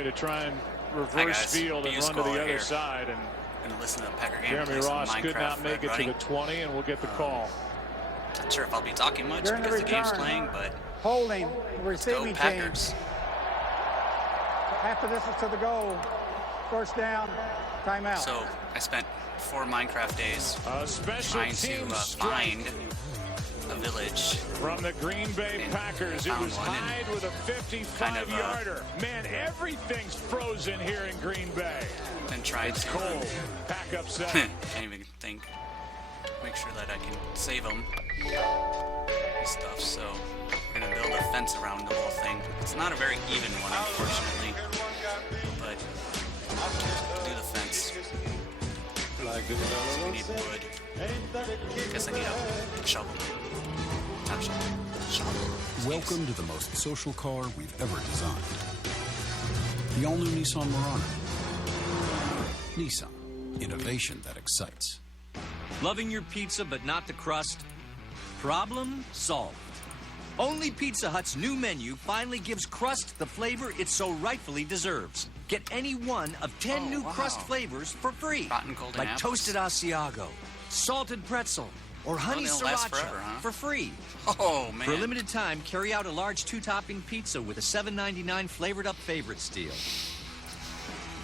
play to try and reverse field and run to the other side. And gonna listen to the Packer game. Jeremy Ross could not make it to the 20, and we'll get the call. Not sure if I'll be talking much because the game's playing, but holding, receiving go Packers. After this is to the goal. First down, timeout. So I spent 4 Minecraft days trying to find a village from the Green Bay Packers. It was Hyde with a 55-yarder. Man, everything's frozen here in Green Bay. And trying it's to cold. Pack up 7. Can't even think. Make sure that I can save them and stuff. So we're gonna build a fence around the whole thing. It's not a very even one, unfortunately, but do the fence. So we need wood. Guess I need a shovel. Not a shovel. Welcome to the most social car we've ever designed. The all-new Nissan Murano. Nissan, innovation that excites. Loving your pizza but not the crust? Problem solved. Only Pizza Hut's new menu finally gives crust the flavor it so rightfully deserves. Get any one of 10 new crust flavors for free. Rotten golden like apples. toasted Asiago, salted pretzel, or honey sriracha forever, huh? for free. Oh, man. For a limited time, carry out a large 2-topping pizza with a $7.99 flavored up favorite deal.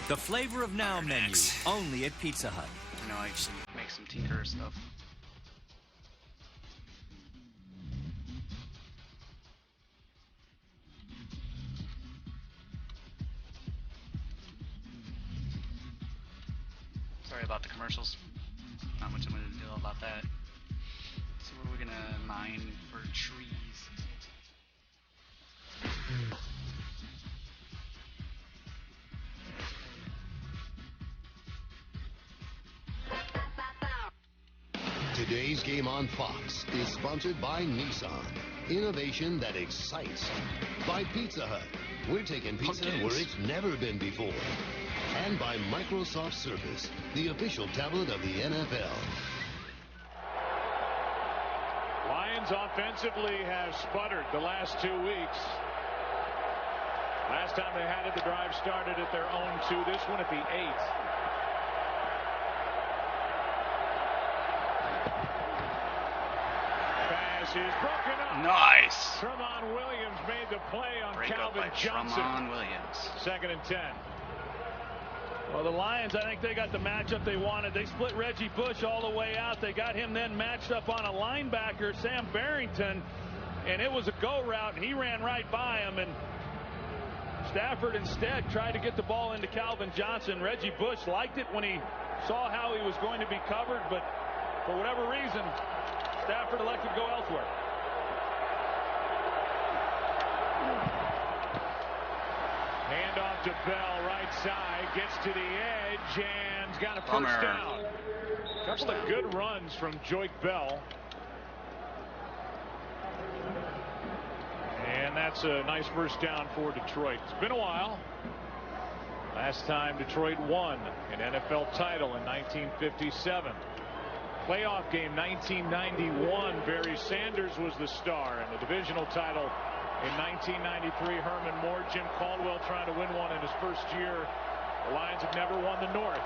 The Flavor of Now menu, only at Pizza Hut. You know, I should make some tinker stuff. Sorry about the commercials. Not much I'm going to do about that. Let's see what we're going to mine for trees. Today's game on Fox is sponsored by Nissan. Innovation that excites. By Pizza Hut. We're taking pizza where it's never been before. And by Microsoft Surface, the official tablet of the NFL. Lions offensively have sputtered the last 2 weeks. Last time they had it, the drive started at their own 2. This one at the 8. Pass is broken up. Nice. Tremont Williams made the play on Break Calvin up by Johnson. Tremont Williams. 2nd and 10. Well, the Lions, I think they got the matchup they wanted. They split Reggie Bush all the way out. They got him then matched up on a linebacker, Sam Barrington, and it was a go route, and he ran right by him. And Stafford instead tried to get the ball into Calvin Johnson. Reggie Bush liked it when he saw how he was going to be covered, but for whatever reason, Stafford elected to go elsewhere. Handoff to Bell, right side, gets to the edge, and's got a first down. A couple of good runs from Joik Bell. And that's a nice first down for Detroit. It's been a while. Last time Detroit won an NFL title in 1957. Playoff game 1991. Barry Sanders was the star, and the divisional title in 1993, Herman Moore, Jim Caldwell trying to win one in his first year. The Lions have never won the North.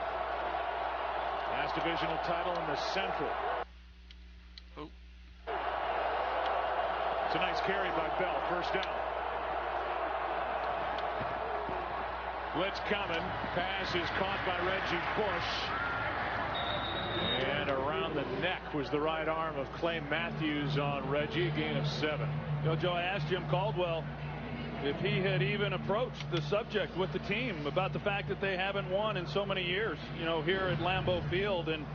Last divisional title in the Central. Oh. It's a nice carry by Bell. First down. Blitz coming. Pass is caught by Reggie Bush. And around the neck was the right arm of Clay Matthews on Reggie. A gain of 7. You know, Joe, I asked Jim Caldwell if he had even approached the subject with the team about the fact that they haven't won in so many years, you know, here at Lambeau Field, and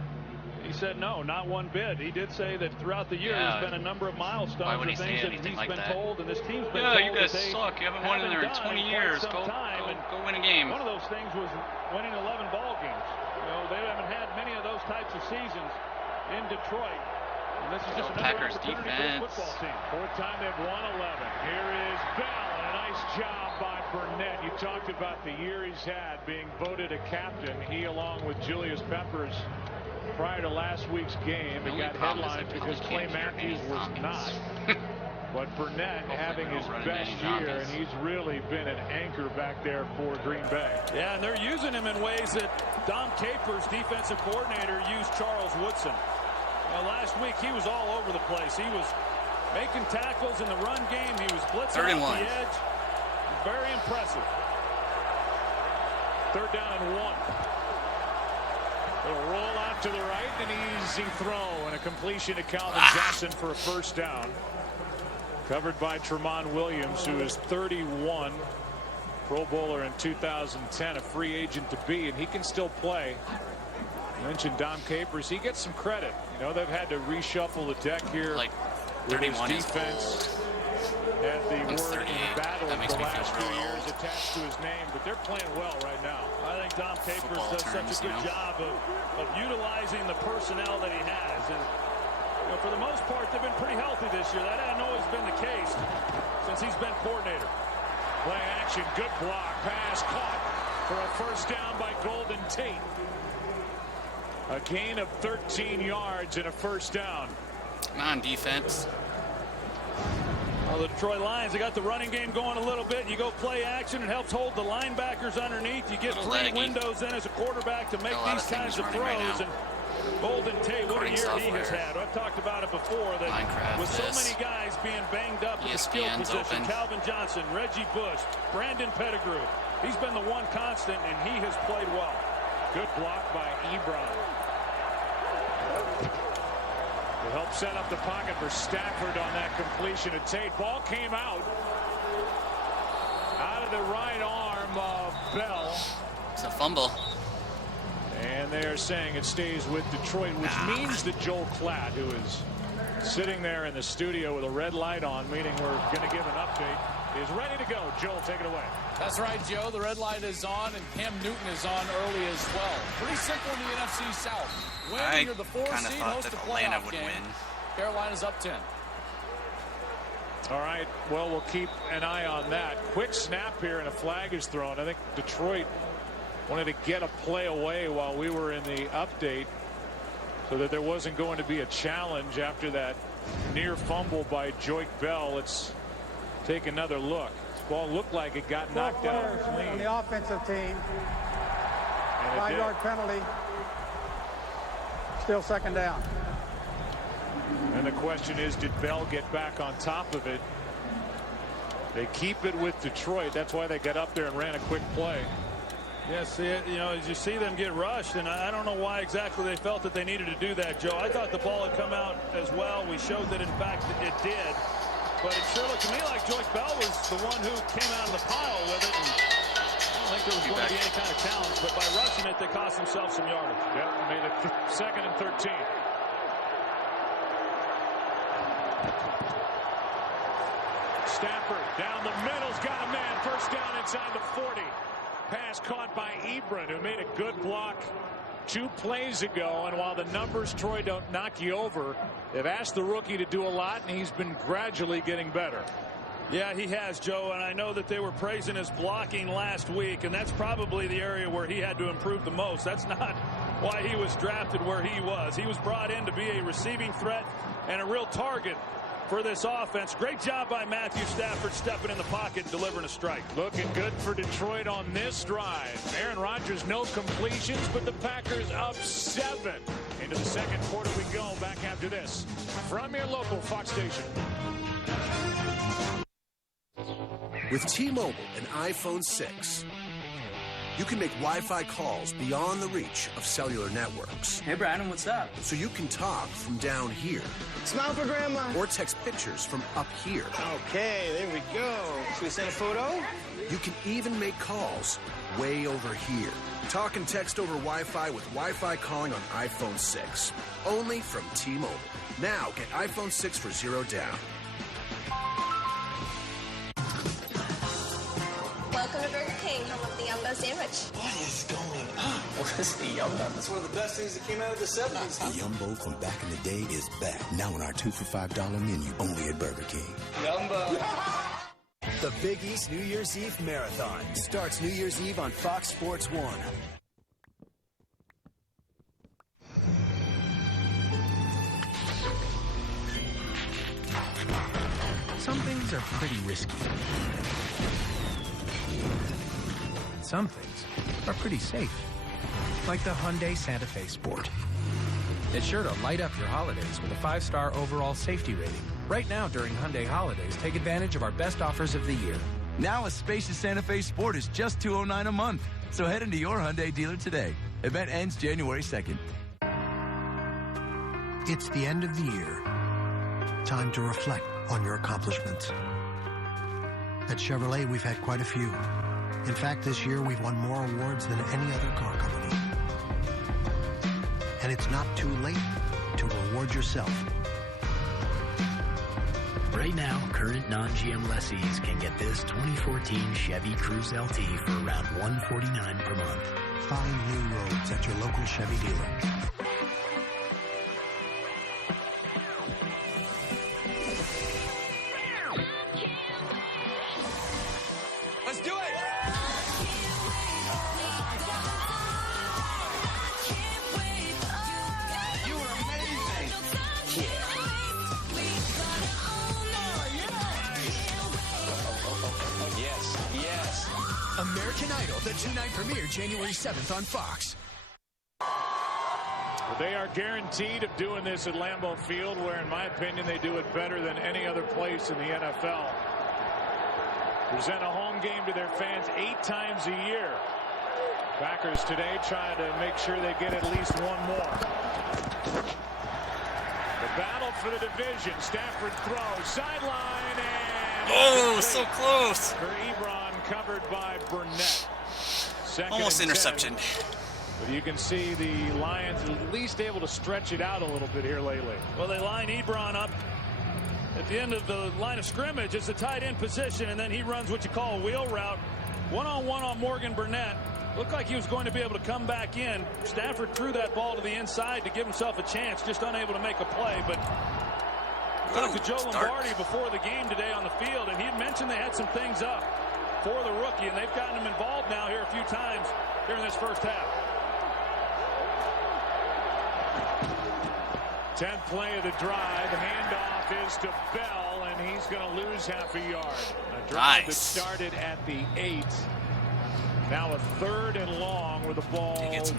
he said no, not one bit. He did say that throughout the year there's been a number of milestones or things that he's been told, and this team's been told you guys that they suck. You haven't won in there in 20 years. Go win a game. One of those things was winning 11 ball games. You know, they haven't had many of those types of seasons in Detroit. And this is just another opportunity for the football team. 4th time they've won 11. Here is Bell, and a nice job by Burnett. You talked about the year he's had being voted a captain. He, along with Julius Peppers, prior to last week's game, it got headlined because Clay Matthews was not. But Burnett having his best year, and he's really been an anchor back there for Green Bay. Yeah, and they're using him in ways that Dom Capers, defensive coordinator, used Charles Woodson. Last week he was all over the place. He was making tackles in the run game. He was blitzing off the edge. Very impressive. 3rd down and 1. It'll roll out to the right, an easy throw and a completion to Calvin Johnson for a 1st down. Covered by Tramon Williams, who is 31, Pro Bowler in 2010, a free agent to be, and he can still play. You mentioned Dom Capers. He gets some credit. They've had to reshuffle the deck here. Like with his 31 defense. Had the word in battle the last few years attached to his name, but they're playing well right now. I think Dom Capers does such a good job of utilizing the personnel that he has. And for the most part, they've been pretty healthy this year. That hasn't always been the case since he's been coordinator. Play action, good block, pass caught for a 1st down by Golden Tate. A gain of 13 yards and a 1st down. Come on, defense. Well, the Detroit Lions, they got the running game going a little bit. You go play action, it helps hold the linebackers underneath. You get 3 windows in as a quarterback to make these kinds of throws. And Golden Tate, what a year he has had. I've talked about it before, that with so many guys being banged up in the skill position, Calvin Johnson, Reggie Bush, Brandon Pettigrew, he's been the one constant, and he has played well. Good block by Ebron. To help set up the pocket for Stafford on that completion to Tate. Ball came out of the right arm of Bell. It's a fumble. And they're saying it stays with Detroit, which means that Joel Klatt, who is sitting there in the studio with a red light on, meaning we're going to give an update, is ready to go. Joel, take it away. That's right, Joe. The red light is on, and Cam Newton is on early as well. Pretty simple in the NFC South. Win, you're the 4th seed, host a playoff game. Carolina's up 10. All right, well, we'll keep an eye on that. Quick snap here, and a flag is thrown. I think Detroit wanted to get a play away while we were in the update so that there wasn't going to be a challenge after that near fumble by Joik Bell. Let's take another look. This ball looked like it got knocked out clean. On the offensive team. 5-yard penalty. Still 2nd down. And the question is, did Bell get back on top of it? They keep it with Detroit. That's why they got up there and ran a quick play. Yes, as you see them get rushed, and I don't know why exactly they felt that they needed to do that, Joe. I thought the ball had come out as well. We showed that, in fact, it did. But it sure looked to me like Joik Bell was the one who came out of the pile with it. And I don't think there was going to be any kind of challenge, but by rushing it, they cost themselves some yardage. Yep, made it 2nd and 13. Stafford down the middle's got a man. 1st down inside the 40. Pass caught by Ebron, who made a good block 2 plays ago. And while the numbers, Troy, don't knock you over, they've asked the rookie to do a lot, and he's been gradually getting better. Yeah, he has, Joe, and I know that they were praising his blocking last week, and that's probably the area where he had to improve the most. That's not why he was drafted where he was. He was brought in to be a receiving threat and a real target for this offense. Great job by Matthew Stafford stepping in the pocket and delivering a strike. Looking good for Detroit on this drive. Aaron Rodgers, no completions, but the Packers up 7. Into the 2nd quarter we go. Back after this from your local Fox station. With T-Mobile and iPhone 6, you can make Wi-Fi calls beyond the reach of cellular networks. Hey, Brandon, what's up? So you can talk from down here. Smile for Grandma. Or text pictures from up here. Okay, there we go. Should we send a photo? You can even make calls way over here. Talk and text over Wi-Fi with Wi-Fi calling on iPhone 6. Only from T-Mobile. Now get iPhone 6 for $0 down. Welcome to Burger King, home of the Yumbo sandwich. What is going on? What is the Yumbo? That's one of the best things that came out of the 70s. The Yumbo from back in the day is back. Now on our 2 for $5 menu, only at Burger King. Yumbo. The Big East New Year's Eve Marathon starts New Year's Eve on Fox Sports 1. Some things are pretty risky. Some things are pretty safe. Like the Hyundai Santa Fe Sport. It's sure to light up your holidays with a 5-star overall safety rating. Right now during Hyundai Holidays, take advantage of our best offers of the year. Now a spacious Santa Fe Sport is just $209 a month. So head into your Hyundai dealer today. Event ends January 2nd. It's the end of the year. Time to reflect on your accomplishments. At Chevrolet, we've had quite a few. In fact, this year we've won more awards than any other car company. And it's not too late to reward yourself. Right now, current non-GM lessees can get this 2014 Chevy Cruze LT for around $149 per month. Find new roads at your local Chevy dealer. Let's do it! You were amazing! Yes, yes. American Idol, the 2-night premiere, January 7th on Fox. They are guaranteed of doing this at Lambeau Field, where, in my opinion, they do it better than any other place in the NFL. Present a home game to their fans 8 times a year. Packers today trying to make sure they get at least one more. The battle for the division. Stafford throws, sideline, and... Oh, so close. For Ebron, covered by Burnett. Almost interception. But you can see the Lions at least able to stretch it out a little bit here lately. Well, they line Ebron up at the end of the line of scrimmage. It's a tight end position, and then he runs what you call a wheel route. One-on-one on Morgan Burnett. Looked like he was going to be able to come back in. Stafford threw that ball to the inside to give himself a chance, just unable to make a play. But talked to Joe Lombardi before the game today on the field, and he had mentioned they had some things up for the rookie, and they've gotten him involved now here a few times during this first half. 10th play of the drive. The handoff is to Bell, and he's going to lose half a yard. A drive that started at the 8. Now a 3rd and long with the ball. Get some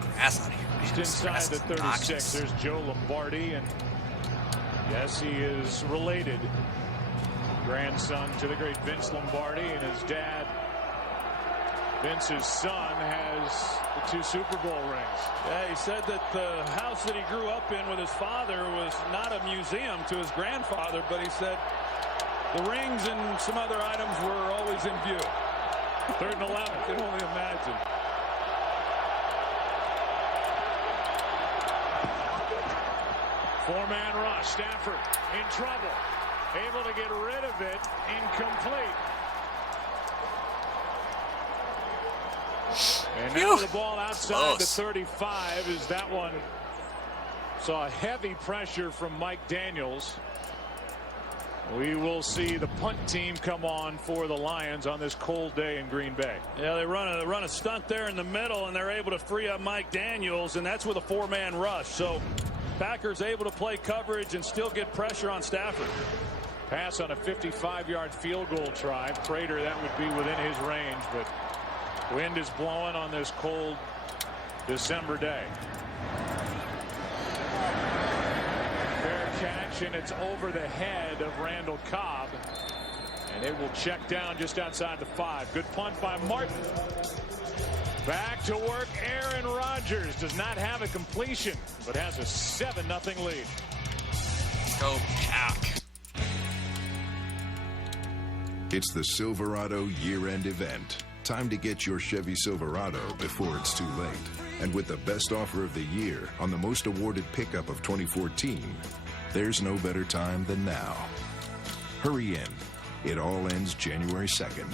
grass out of here. Just inside the 36. Noxious. There's Joe Lombardi, and yes, he is related. Grandson to the great Vince Lombardi, and his dad, Vince's son, has the 2 Super Bowl rings. Yeah, he said that the house that he grew up in with his father was not a museum to his grandfather, but he said the rings and some other items were always in view. 3rd and 11. I can only imagine. Four-man rush. Stafford in trouble. Able to get rid of it. Incomplete. And now the ball outside the 35 as that one saw heavy pressure from Mike Daniels. We will see the punt team come on for the Lions on this cold day in Green Bay. Yeah, they run a stunt there in the middle, and they're able to free up Mike Daniels, and that's with a 4-man rush. So Packers able to play coverage and still get pressure on Stafford. Pass on a 55-yard field goal try. Prater, that would be within his range, but wind is blowing on this cold December day. Fair catch, and it's over the head of Randall Cobb, and it will check down just outside the 5. Good punt by Martin. Back to work. Aaron Rodgers does not have a completion, but has a 7-0 lead. Go Pack. It's the Silverado year-end event. Time to get your Chevy Silverado before it's too late. And with the best offer of the year on the most awarded pickup of 2014, there's no better time than now. Hurry in. It all ends January 2nd.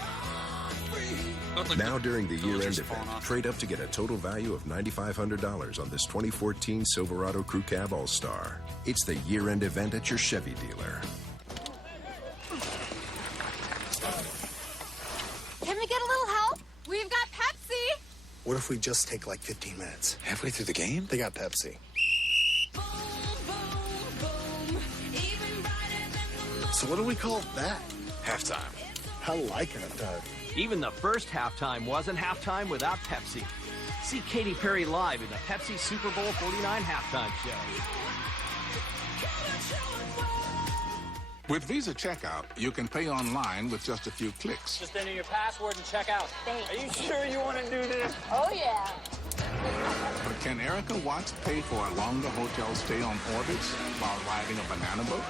Now during the year-end event, trade up to get a total value of $9,500 on this 2014 Silverado Crew Cab All-Star. It's the year-end event at your Chevy dealer. Can we get a little help? We've got Pepsi. What if we just take like 15 minutes? Halfway through the game? They got Pepsi. So what do we call that? Halftime. I like halftime. Even the first halftime wasn't halftime without Pepsi. See Katy Perry live in the Pepsi Super Bowl 49 halftime show. With Visa Checkout, you can pay online with just a few clicks. Just enter your password and check out. Are you sure you want to do this? Oh, yeah. But can Erica Watts pay for a longer hotel stay on Orbitz while riding a banana boat?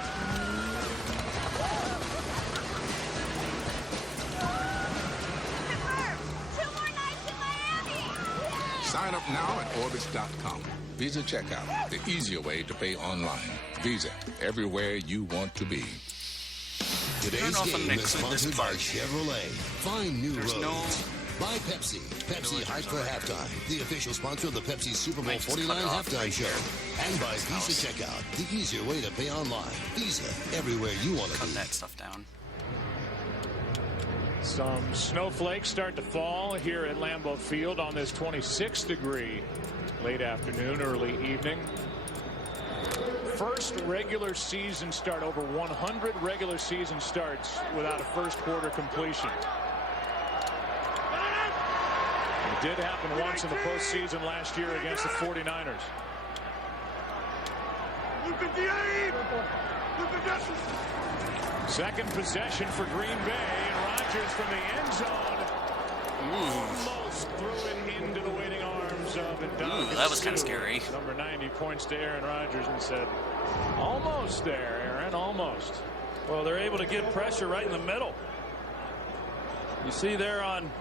Sign up now at Orbitz.com. Visa Checkout, the easier way to pay online. Visa, everywhere you want to be. Today's game is sponsored by Chevrolet. Find new roads. By Pepsi. Pepsi Hype for Halftime, the official sponsor of the Pepsi Super Bowl 49 halftime show. And by Visa Checkout, the easier way to pay online. Visa, everywhere you want to be. Cut that stuff down. Some snowflakes start to fall here at Lambeau Field on this 26-degree late afternoon, early evening. First regular season start, over 100 regular season starts without a first quarter completion. It did happen once in the postseason last year against the 49ers. Second possession for Green Bay, and Rodgers from the end zone almost threw it into the waiting arms of Ndamukong. That was kind of scary. Number 90 points to Aaron Rodgers and said, almost there, Aaron, almost. Well, they're able to get pressure right in the middle. You see there on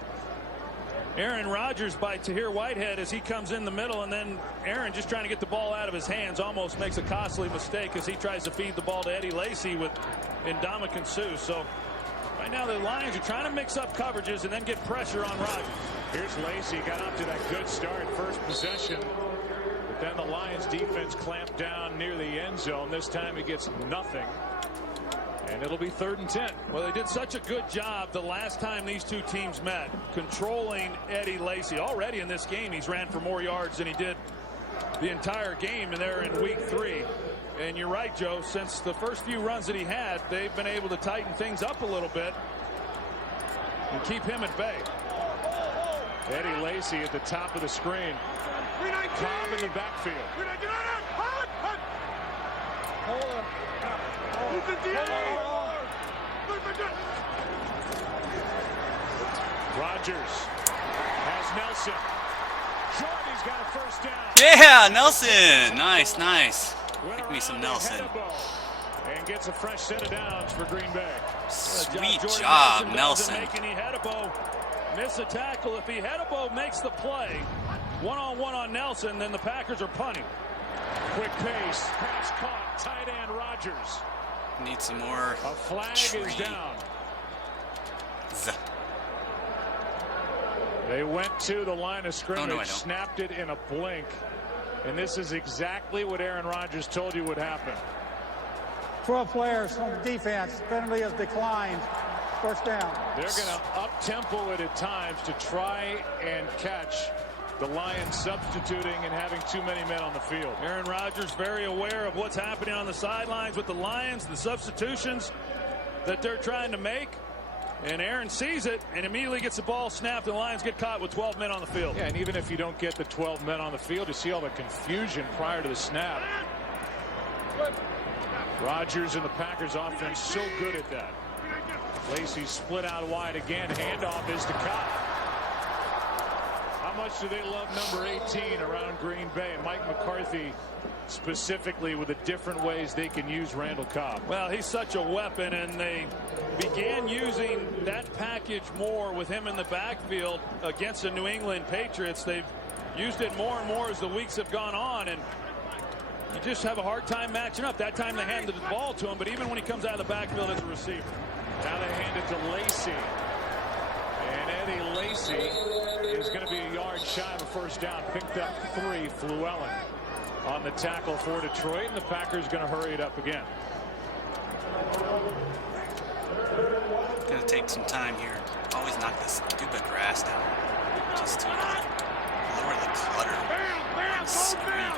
Aaron Rodgers by Tahir Whitehead as he comes in the middle, and then Aaron just trying to get the ball out of his hands almost makes a costly mistake as he tries to feed the ball to Eddie Lacy with Ndamukong. So right now the Lions are trying to mix up coverages and then get pressure on Rodgers. Here's Lacy, got up to that good start, first possession. But then the Lions defense clamped down near the end zone. This time he gets nothing. And it'll be 3rd and 10. Well, they did such a good job the last time these two teams met, controlling Eddie Lacy. Already in this game, he's ran for more yards than he did the entire game, and they're in week 3. And you're right, Joe, since the first few runs that he had, they've been able to tighten things up a little bit and keep him at bay. Eddie Lacy at the top of the screen. Cobb in the backfield. Rodgers has Nelson. Short, he's got a first down. Yeah, Nelson. Nice, nice. Give me some Nelson. And gets a fresh set of downs for Green Bay. Sweet job, Nelson. Miss a tackle. If Ihedebo makes the play, one-on-one on Nelson, then the Packers are punting. Quick pace, pass caught, tight end Rodgers. Need some more. A flag is down. They went to the line of scrimmage, snapped it in a blink, and this is exactly what Aaron Rodgers told you would happen. 12 players on the defense. Penalty has declined. First down. They're going to up-tempo it at times to try and catch the Lions substituting and having too many men on the field. Aaron Rodgers very aware of what's happening on the sidelines with the Lions, the substitutions that they're trying to make. And Aaron sees it and immediately gets the ball snapped, and the Lions get caught with 12 men on the field. Yeah, and even if you don't get the 12 men on the field, you see all the confusion prior to the snap. Rodgers and the Packers offense so good at that. Lacy split out wide again. Handoff is to Cobb. How much do they love number 18 around Green Bay, and Mike McCarthy specifically, with the different ways they can use Randall Cobb? Well, he's such a weapon, and they began using that package more with him in the backfield against the New England Patriots. They've used it more and more as the weeks have gone on, and you just have a hard time matching up. That time they handed the ball to him, but even when he comes out of the backfield as a receiver. Now they hand it to Lacy. And Eddie Lacy is going to be a yard shy of a first down. Picked up 3. Llewellyn on the tackle for Detroit, and the Packers going to hurry it up again. Going to take some time here. Always knock this stupid grass down. Just to lower the clutter on the screen.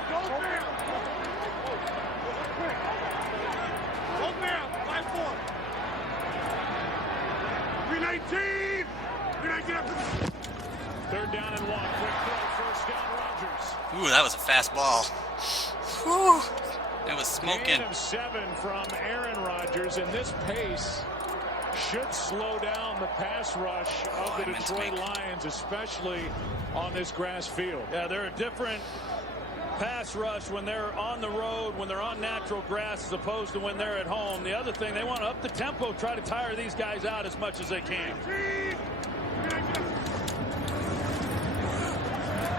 and 1. Quick throw, first down, Rodgers. Ooh, that was a fast ball. Whew. It was smoking. Gain of 7 from Aaron Rodgers, and this pace should slow down the pass rush of the Detroit Lions, especially on this grass field. Yeah, they're a different pass rush when they're on the road, when they're on natural grass, as opposed to when they're at home. The other thing, they want to up the tempo, try to tire these guys out as much as they can.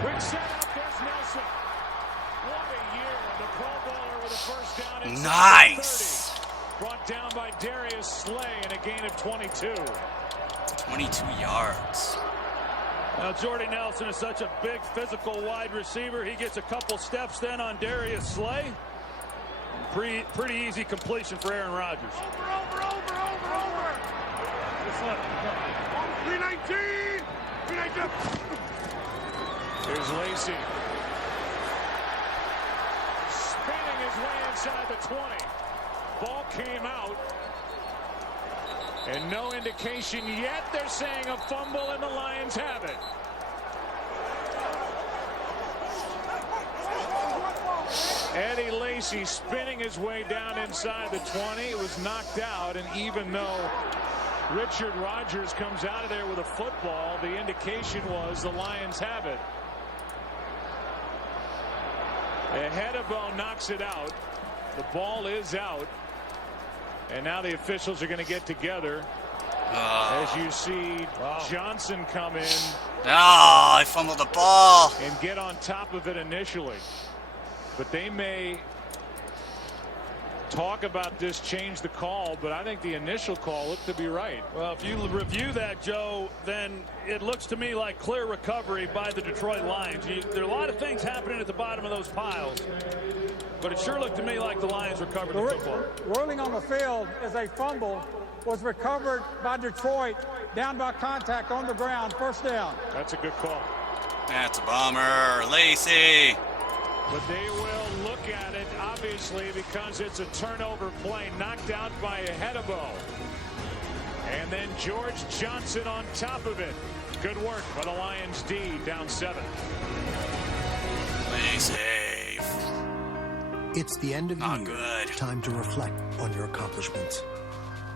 Quick setup, there's Nelson. What a year. The Pro Bowler with a first down inside nice. 30. Brought down by Darius Slay and a gain of 22. 22 yards. Now, Jordy Nelson is such a big physical wide receiver. He gets a couple steps then on Darius Slay. Pretty easy completion for Aaron Rodgers. Over. 319. Here's Lacy. Spinning his way inside the 20. Ball came out. And no indication yet. They're saying a fumble, and the Lions have it. Eddie Lacy spinning his way down inside the 20. It was knocked out, and even though Richard Rodgers comes out of there with a football, the indication was the Lions have it. Hedebo knocks it out. The ball is out. And now the officials are going to get together. As you see Johnson come in. I fumbled the ball. And get on top of it initially. But they may talk about this, change the call, but I think the initial call looked to be right. Well, if you review that, Joe, then it looks to me like clear recovery by the Detroit Lions. There are a lot of things happening at the bottom of those piles, but it sure looked to me like the Lions recovered the football. Rolling on the field is a fumble, was recovered by Detroit, down by contact on the ground, first down. That's a good call. That's a bomber, Lacy. But they will look at it, obviously, because it's a turnover play, knocked out by a Hedebo. And then George Johnson on top of it. Good work by the Lions D, down 7. Play safe. It's the end of the year. Good. Time to reflect on your accomplishments.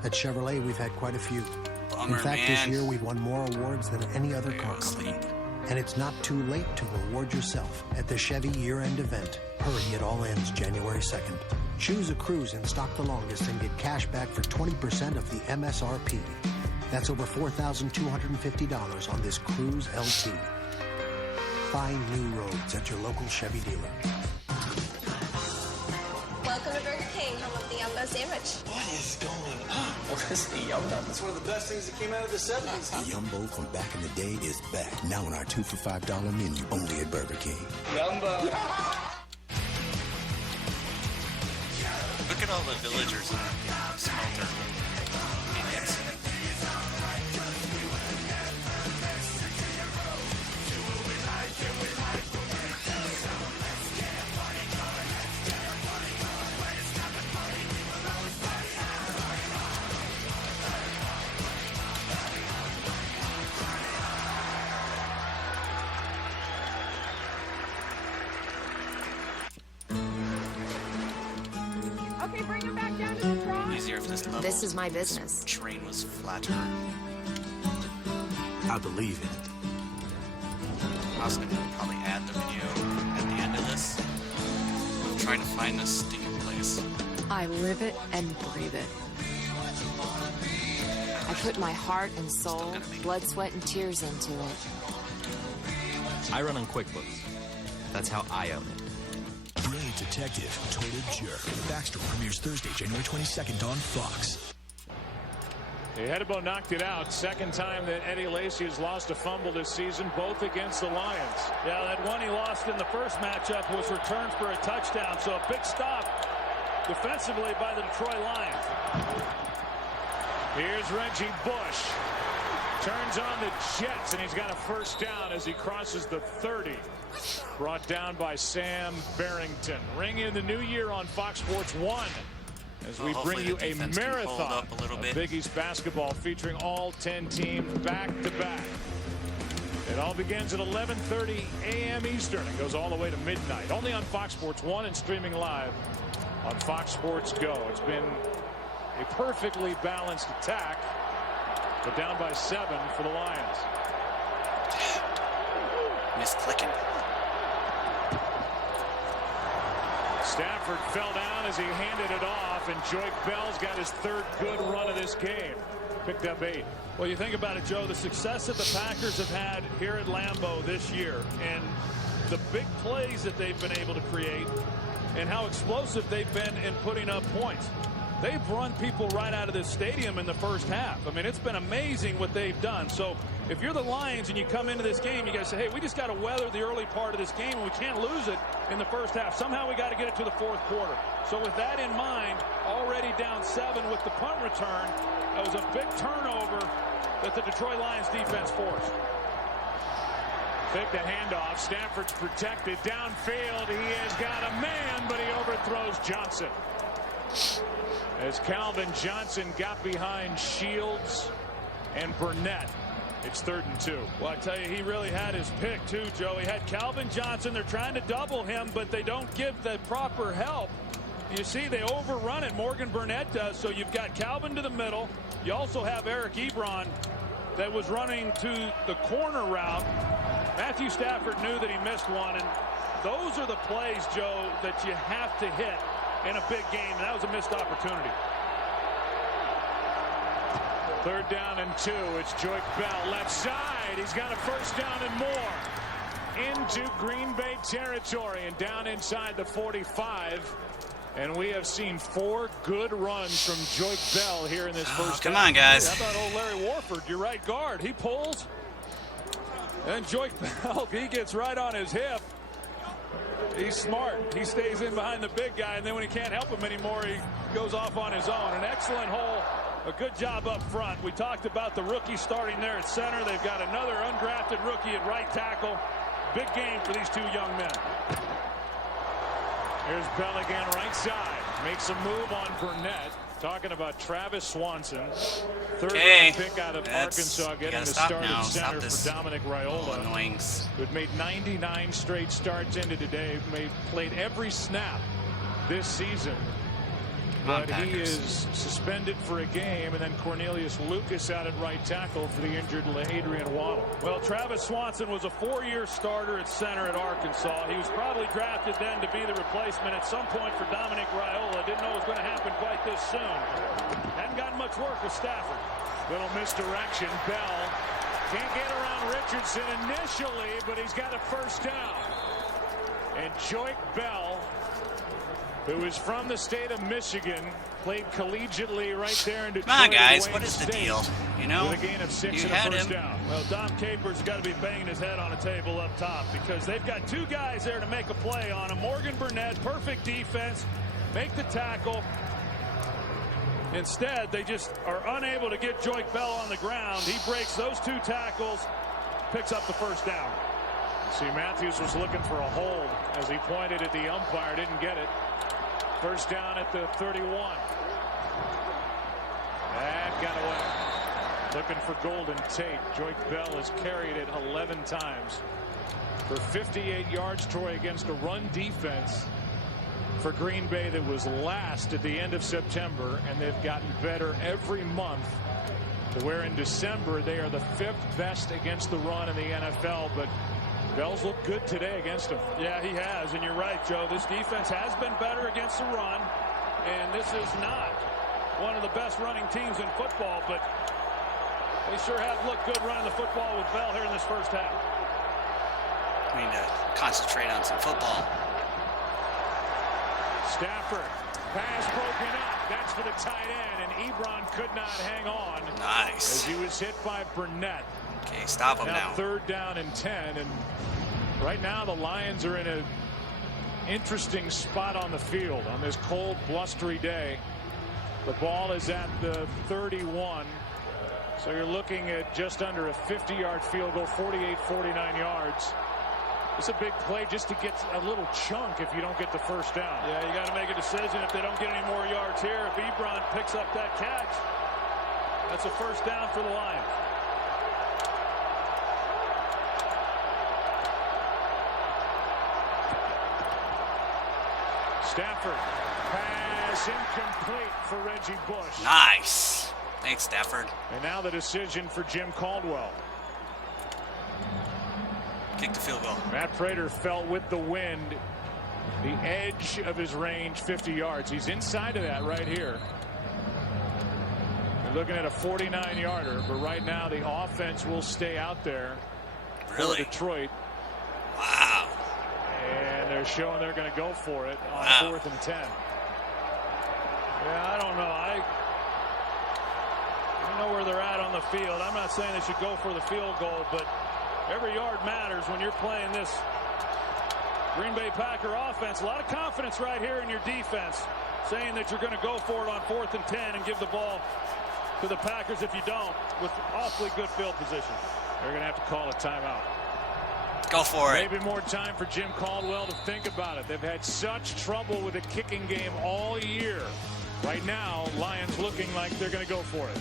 At Chevrolet, we've had quite a few. Bummer, in fact, this year we've won more awards than any other car company. And it's not too late to reward yourself at the Chevy year-end event. Hurry, it all ends January 2nd. Choose a Cruze in stock the longest and get cash back for 20% of the MSRP. That's over $4,250 on this Cruze LT. Find new roads at your local Chevy dealer. Welcome to Burger King, home of the Yumbo sandwich. What is going on? What is the Yumbo? It's one of the best things that came out of the 70s. The Yumbo from back in the day is back. Now on our 2 for $5 menu, only at Burger King. Yumbo. Look at all the villagers in the smelter. Idiots. Okay, bring him back down to the front. Easier if this level. This is my business. This train was flatter. I believe it. I was gonna probably add the video at the end of this. I'm trying to find this stinking place. I live it and breathe it. I put my heart and soul, blood, sweat, and tears into it. I run on QuickBooks. That's how I own it. Brilliant Detective, Total Jerk. Baxter premieres Thursday, January 22nd on Fox. Hedebo knocked it out. Second time that Eddie Lacy has lost a fumble this season, both against the Lions. Yeah, that one he lost in the first matchup was returned for a touchdown. So a big stop defensively by the Detroit Lions. Here's Reggie Bush. Turns on the Jets, and he's got a first down as he crosses the 30. Brought down by Sam Barrington. Ring in the new year on Fox Sports 1 as we bring you a marathon of Big East basketball featuring all 10 teams back-to-back. It all begins at 11:30 a.m. Eastern. It goes all the way to midnight. Only on Fox Sports 1 and streaming live on Fox Sports Go. It's been a perfectly balanced attack, but down by 7 for the Lions. Misclicking. Stafford fell down as he handed it off, and Joyke Bell's got his 3rd good run of this game. Picked up 8. Well, you think about it, Joe, the success that the Packers have had here at Lambeau this year and the big plays that they've been able to create and how explosive they've been in putting up points. They've run people right out of this stadium in the first half. I mean, it's been amazing what they've done. So if you're the Lions and you come into this game, you got to say, hey, we just got to weather the early part of this game, and we can't lose it in the first half. Somehow we got to get it to the 4th quarter. So with that in mind, already down 7 with the punt return, that was a big turnover that the Detroit Lions defense forced. Take the handoff. Stafford's protected. Downfield, he has got a man, but he overthrows Johnson. As Calvin Johnson got behind Shields and Burnett. It's 3rd and 2. Well, I tell you, he really had his pick, too, Joe. He had Calvin Johnson. They're trying to double him, but they don't give the proper help. You see, they overrun it. Morgan Burnett does. So you've got Calvin to the middle. You also have Eric Ebron that was running to the corner route. Matthew Stafford knew that he missed one, and those are the plays, Joe, that you have to hit in a big game, and that was a missed opportunity. 3rd down and 2. It's Joyke Bell left side. He's got a 1st down and more into Green Bay territory and down inside the 45. And we have seen 4 good runs from Joyke Bell here in this first Come half. on, guys. How about old Larry Warford, your right guard? He pulls. And Joyke Bell, he gets right on his hip. He's smart. He stays in behind the big guy, and then when he can't help him anymore, he goes off on his own. An excellent hole. A good job up front. We talked about the rookie starting there at center. They've got another undrafted rookie at right tackle. Big game for these 2 young men. Here's Bell again, right side. Makes a move on Burnett. Talking about Travis Swanson. 3rd round pick out of Arkansas, getting the start at center for Dominic Raiola, who'd made 99 straight starts into today. Played every snap this season. But he is suspended for a game, and then Cornelius Lucas out at right tackle for the injured Adrian Waddle. Well, Travis Swanson was a 4-year starter at center at Arkansas. He was probably drafted then to be the replacement at some point for Dominic Raiola. Didn't know it was going to happen quite this soon. Hadn't gotten much work with Stafford. Little misdirection. Bell can't get around Richardson initially, but he's got a 1st down. And Joyke Bell, who is from the state of Michigan, played collegiately right there in Detroit. Come on, guys, what is the deal? You know, with a gain of 6 you and a had 1st him. down. Well, Dom Capers got to be banging his head on a table up top because they've got 2 guys there to make a play on him. Morgan Burnett, perfect defense, make the tackle. Instead, they just are unable to get Joyke Bell on the ground. He breaks those 2 tackles, picks up the 1st down. See, Matthews was looking for a hold as he pointed at the umpire, didn't get it. 1st down at the 31. That got away. Looking for Golden Tate. Joyke Bell has carried it 11 times for 58 yards, Troy, against a run defense for Green Bay that was last at the end of September, and they've gotten better every month to where in December they are the 5th best against the run in the NFL. But Bell's looked good today against him. Yeah, he has, and you're right, Joe. This defense has been better against the run, and this is not one of the best running teams in football, but they sure have looked good running the football with Bell here in this first half. We need to concentrate on some football. Stafford, pass broken up. That's for the tight end, and Ebron could not hang on. Nice. As he was hit by Burnett. Okay, stop him now. 3rd down and 10, and right now the Lions are in an interesting spot on the field on this cold, blustery day. The ball is at the 31, so you're looking at just under a 50-yard field goal, 48-49 yards. It's a big play just to get a little chunk if you don't get the 1st down. Yeah, you got to make a decision if they don't get any more yards here. If Ebron picks up that catch, that's a 1st down for the Lions. Stafford. Pass incomplete for Reggie Bush. Nice. Thanks, Stafford. And now the decision for Jim Caldwell. Kick the field goal. Matt Prater felt with the wind. The edge of his range, 50 yards. He's inside of that right here. You're looking at a 49-yarder, but right now the offense will stay out there for Detroit. Wow. And they're showing they're going to go for it on 4th and 10. Yeah, I don't know. I know where they're at on the field. I'm not saying they should go for the field goal, but every yard matters when you're playing this Green Bay Packer offense. A lot of confidence right here in your defense, saying that you're going to go for it on 4th and 10 and give the ball to the Packers if you don't, with awfully good field position. They're going to have to call a timeout. Go for it. Maybe more time for Jim Caldwell to think about it. They've had such trouble with the kicking game all year. Right now, Lions looking like they're going to go for it.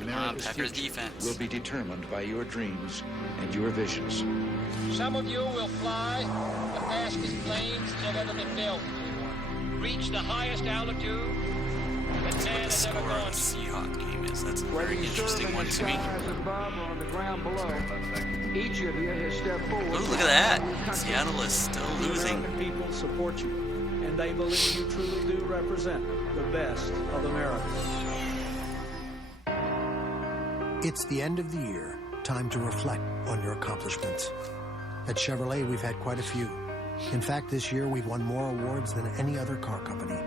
America's Packers defense will be determined by your dreams and your visions. Some of you will fly the fastest planes that ever been built, reach the highest altitude that man has ever gone to. Seahawks game is. That's a very interesting one to me. On the ground below. Each of you has stepped forward. Oh, look at that. Seattle is still losing. American people support you, and they believe you truly do represent the best of America. It's the end of the year. Time to reflect on your accomplishments. At Chevrolet, we've had quite a few. In fact, this year we've won more awards than any other car company.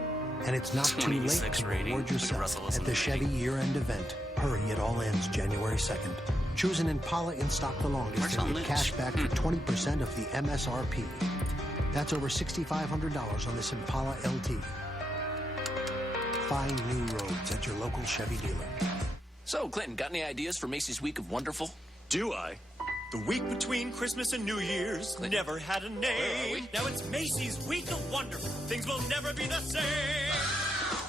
And it's not too late to reward yourself at the Chevy year-end event. Hurry, it all ends January 2nd. Choose an Impala in stock the longest and get cash back for 20% of the MSRP. That's over $6,500 on this Impala LT. Find new roads at your local Chevy dealer. So, Clinton, got any ideas for Macy's Week of Wonderful? Do I? The week between Christmas and New Year's never had a name. Now it's Macy's Week of Wonderful. Things will never be the same.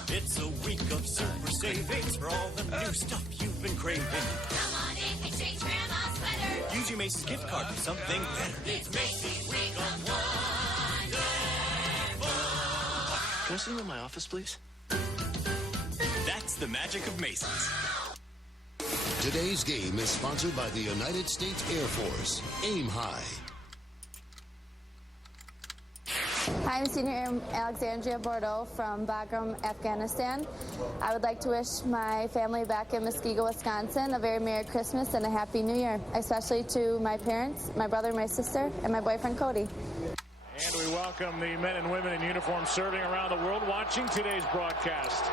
It's a week of super savings for all the new stuff you've been craving. Come on in, exchange grandma's sweater. Use your Macy's gift card for something better. It's Macy's Week of Wonderful. Can I see you in my office, please? That's the magic of Macy's. Today's game is sponsored by the United States Air Force. Aim high. Hi, I'm Senior Alexandria Bordeaux from Bagram, Afghanistan. I would like to wish my family back in Muskego, Wisconsin a very Merry Christmas and a Happy New Year, especially to my parents, my brother, my sister, and my boyfriend, Cody. And we welcome the men and women in uniform serving around the world watching today's broadcast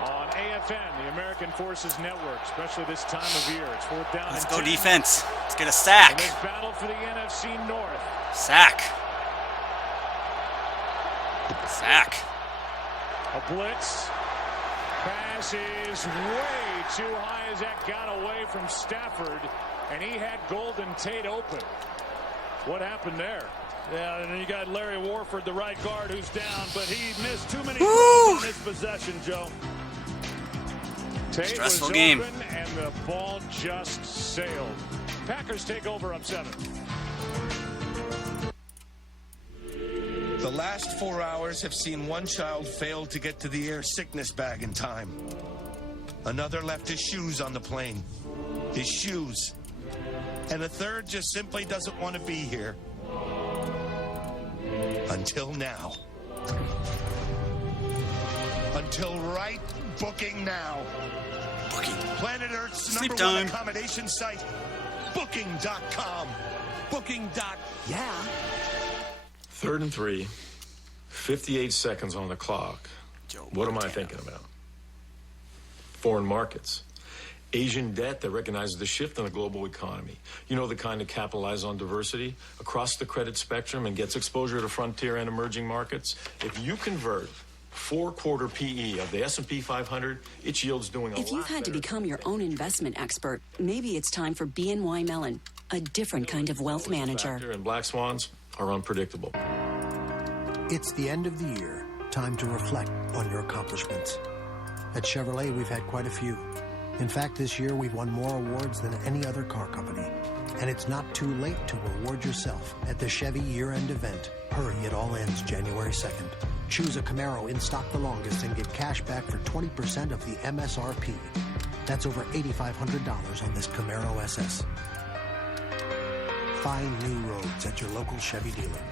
on AFN, the American Forces Network, especially this time of year. It's 4th down. Let's go defense. Let's get a sack. In this battle for the NFC North. Sack. Sack. A blitz. Pass is way too high as that got away from Stafford, and he had Golden Tate open. What happened there? Yeah, and then you got Larry Warford, the right guard, who's down, but he missed too many throws in this possession, Joe. Tate Stressful was game. Open, and the ball just sailed. Packers take over up 7. The last 4 hours have seen one child fail to get to the air sickness bag in time. Another left his shoes on the plane. His shoes. And a third just simply doesn't want to be here. Until now. Until right booking now. Booking. Planet Earth's Sleep number one time. accommodation site. Booking.com. Yeah. 3rd and 3. 58 seconds on the clock. What am I thinking about? Foreign markets. Asian debt that recognizes the shift in the global economy. You know, the kind that capitalizes on diversity across the credit spectrum and gets exposure to frontier and emerging markets. If you convert 4-quarter PE of the S&P 500, its yield's doing a lot If you've had to better. become your own investment expert, maybe it's time for BNY Mellon, a different kind of wealth manager. And black swans are unpredictable. It's the end of the year. Time to reflect on your accomplishments. At Chevrolet, we've had quite a few. In fact, this year we've won more awards than any other car company. And it's not too late to reward yourself at the Chevy year-end event. Hurry, it all ends January 2nd. Choose a Camaro in stock the longest and get cash back for 20% of the MSRP. That's over $8,500 on this Camaro SS. Find new roads at your local Chevy dealer.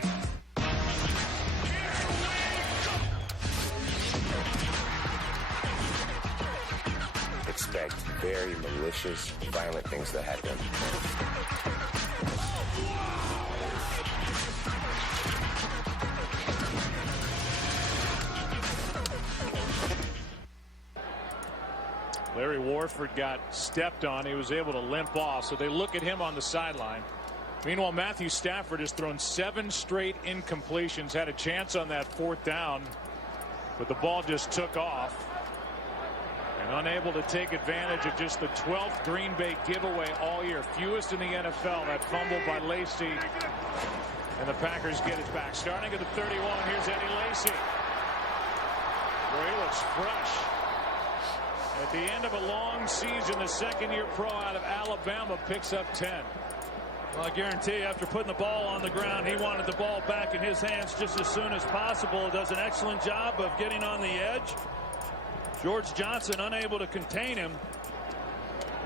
Expect very malicious, violent things to happen. Larry Warford got stepped on. He was able to limp off, so they look at him on the sideline. Meanwhile, Matthew Stafford has thrown 7 straight incompletions, had a chance on that 4th down, but the ball just took off. And unable to take advantage of just the 12th Green Bay giveaway all year. Fewest in the NFL. That fumble by Lacey. And the Packers get it back. Starting at the 31, here's Eddie Lacy. Where he looks fresh. At the end of a long season, the second-year pro out of Alabama picks up 10. Well, I guarantee you, after putting the ball on the ground, he wanted the ball back in his hands just as soon as possible. Does an excellent job of getting on the edge. George Johnson unable to contain him.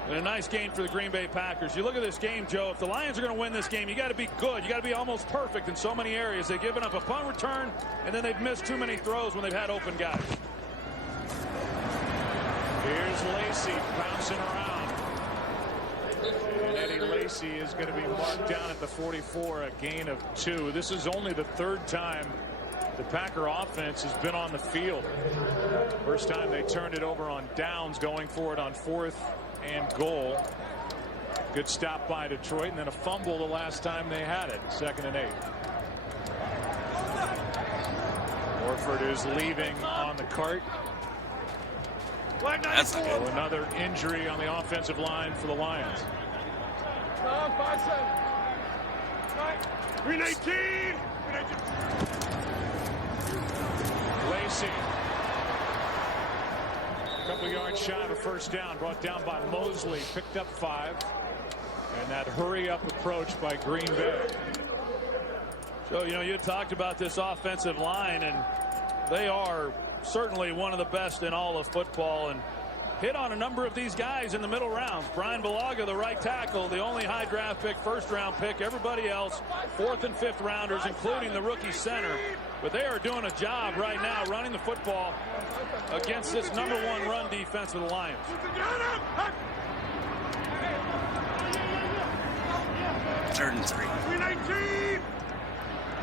And a nice game for the Green Bay Packers. You look at this game, Joe, if the Lions are going to win this game, you got to be good. You got to be almost perfect in so many areas. They've given up a punt return, and then they've missed too many throws when they've had open guys. Here's Lacey bouncing around. And Eddie Lacy is going to be marked down at the 44, a gain of 2. This is only the 3rd time the Packer offense has been on the field. First time they turned it over on downs, going for it on 4th and goal. Good stop by Detroit, and then a fumble the last time they had it. 2nd and 8. Warford is leaving on the cart. That's not good. Another injury on the offensive line for the Lions. 319. Lacey. A couple yards shy of a 1st down. Brought down by Mosley. Picked up 5. And that hurry-up approach by Green Bay. So, you know, you talked about this offensive line, and they are certainly one of the best in all of football, and hit on a number of these guys in the middle rounds. Brian Bulaga, the right tackle, the only high draft pick, 1st round pick. Everybody else 4th and 5th rounders, including the rookie center. But they are doing a job right now running the football against this #1 run defense of the Lions. 3rd and 3.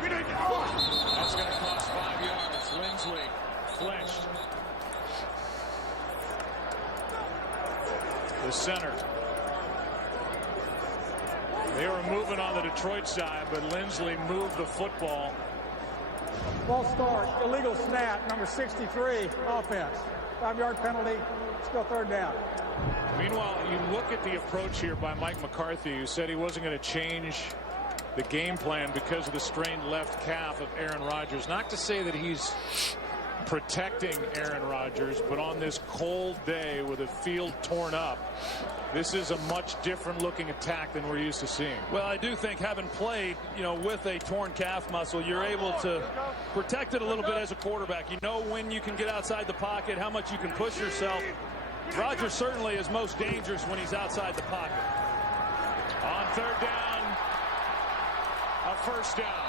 That's going to cost 5 yards. Lindsley flinched. The center. They were moving on the Detroit side, but Lindsley moved the football. False start, illegal snap, number 63, offense. 5-yard penalty, still 3rd down. Meanwhile, you look at the approach here by Mike McCarthy, who said he wasn't going to change the game plan because of the strained left calf of Aaron Rodgers. Not to say that he's protecting Aaron Rodgers, but on this cold day with the field torn up, this is a much different looking attack than we're used to seeing. Well, I do think having played, you know, with a torn calf muscle, you're able to protect it a little bit as a quarterback. You know when you can get outside the pocket, how much you can push yourself. Rodgers certainly is most dangerous when he's outside the pocket. On 3rd down, a 1st down.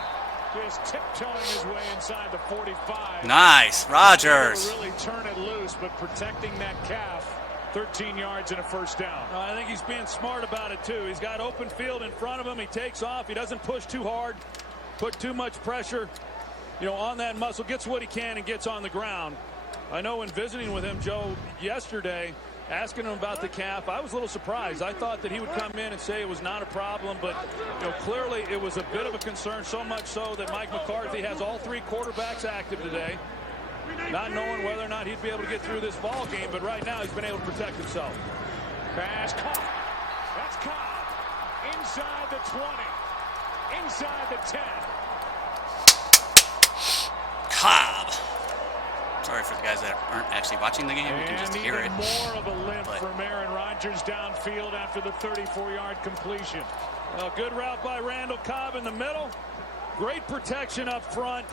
Just tiptoeing his way inside the 45. Nice, Rodgers. Really turn it loose, but protecting that calf. 13 yards and a 1st down. I think he's being smart about it too. He's got open field in front of him. He takes off. He doesn't push too hard, put too much pressure, you know, on that muscle. Gets what he can and gets on the ground. I know in visiting with him, Joe, yesterday, asking him about the calf, I was a little surprised. I thought that he would come in and say it was not a problem, but you know, clearly it was a bit of a concern, so much so that Mike McCarthy has all 3 quarterbacks active today, not knowing whether or not he'd be able to get through this ball game, but right now he's been able to protect himself. Pass caught. That's caught. Inside the 20. Inside the 10. Cobb. Sorry for the guys that aren't actually watching the game. You can just hear it. More of a limp from Aaron Rodgers downfield after the 34-yard completion. A good route by Randall Cobb in the middle. Great protection up front.